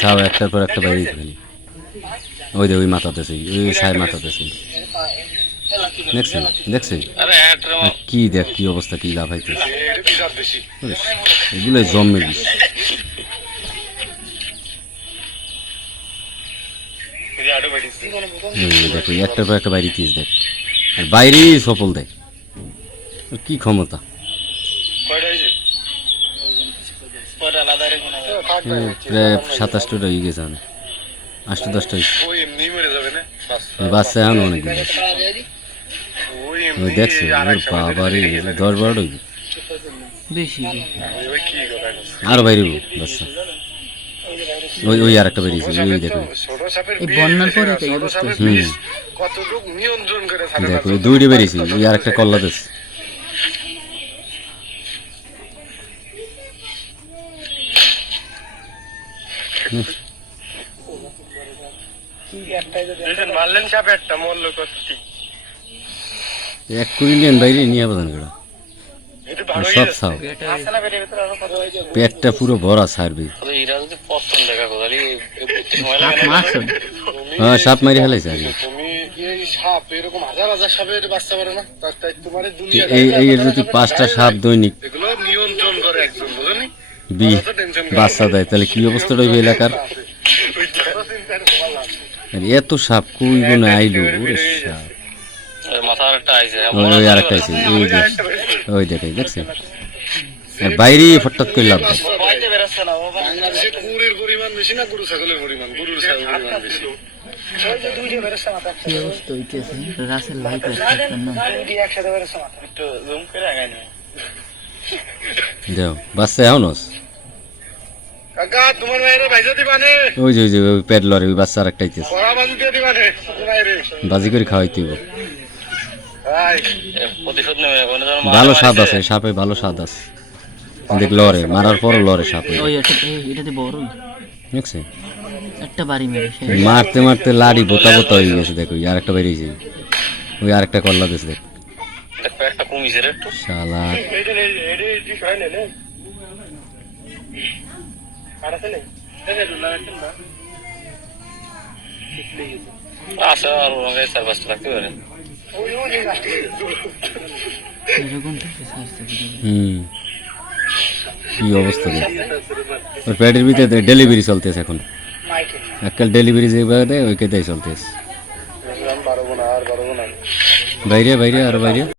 Sao একটার পর একটা বাইরে খালি ওই যে ওই মাথাতেছে ওই সাহেব মাথাতেছে দেখছেন? দেখছেন? কি দেখ কি অবস্থা কি লাভ হইতেছে? এগুলো জন্মে বিষ দেখো একটার পর একটা বাইরে তিস দেখ? আর বাইরেই সফল ওর কি ক্ষমতা? প্রায় সাতাশটা হয়ে গেছে এখন আটটা দশটা হয়েছে। ওই এমনি মরে যাবে না? বাচ্চা। এখন অনেক ওই দেখছে দশ বারোটা। বেশি? আরও বাইরে বাচ্চা ওই ওই আর একটা বেরিয়েছে ওই দেখো। এই বন্যার পরে। কতটুকু নিয়ন্ত্রণ করে দেখো ওই দুইটা বেরিয়েছে ওই আর একটা কল্লা দিচ্ছে এক কুড়ি নেন বাইরে নিয়ে আবেদন করা। সব খাও পেটটা পুরো ভরা ছাড়বে। সাপ হ্যাঁ সাপ মারি ফেলাইছে আর এই সাপ এরকম হাজার হাজার বি বাচ্চা দেয়। তাহলে কি অবস্থাটা হইবে এলাকার? এত সাপ কুই গুনে আইলো? ওরে বাইরে লাভ দেয় বাইরে বেরোচ্ছে না ও বাংলাদেশে কুকুরের পরিমাণ বেশি না গরু ছাগলের পরিমাণ গরুর ছাগলের পরিমাণ বেশি কি অবস্থা হইতেছে রাসেল ভাই করতে না একটু জুম করে আগাই না যাও, বাচ্চা এখন ওই যে ওই যে ওই পেট লরে ওই বাচ্চা আরেকটা আইতেছে পড়া বাজু করে ভালো স্বাদ আছে সাপে ভালো স্বাদ আছে দেখ লরে মারার পরও লরে সাপে ওই এটা এটাতে বড়ই দেখছে একটা বাড়ি মেরে মারতে মারতে লাড়ি বোতা বোতা হয়ে গেছে দেখো ওই আরেকটা বেরিয়েছে ওই আরেকটা কল্লা দিয়েছে দেখ একটা একটু শালা নে আর ওনাকে চার পাঁচটা থাকতে পারে। ওই ওই যে গাছটি এরকম থেকে সাজতে পারে হুম। কি অবস্থা ওর পেটের ভিতরে ডেলিভারি চলতেছে এখন। এককাল ডেলিভারি যেভাবে দেয় ওইকে দেয় চলতেছে বাইরে বাইরে আর বাইরে।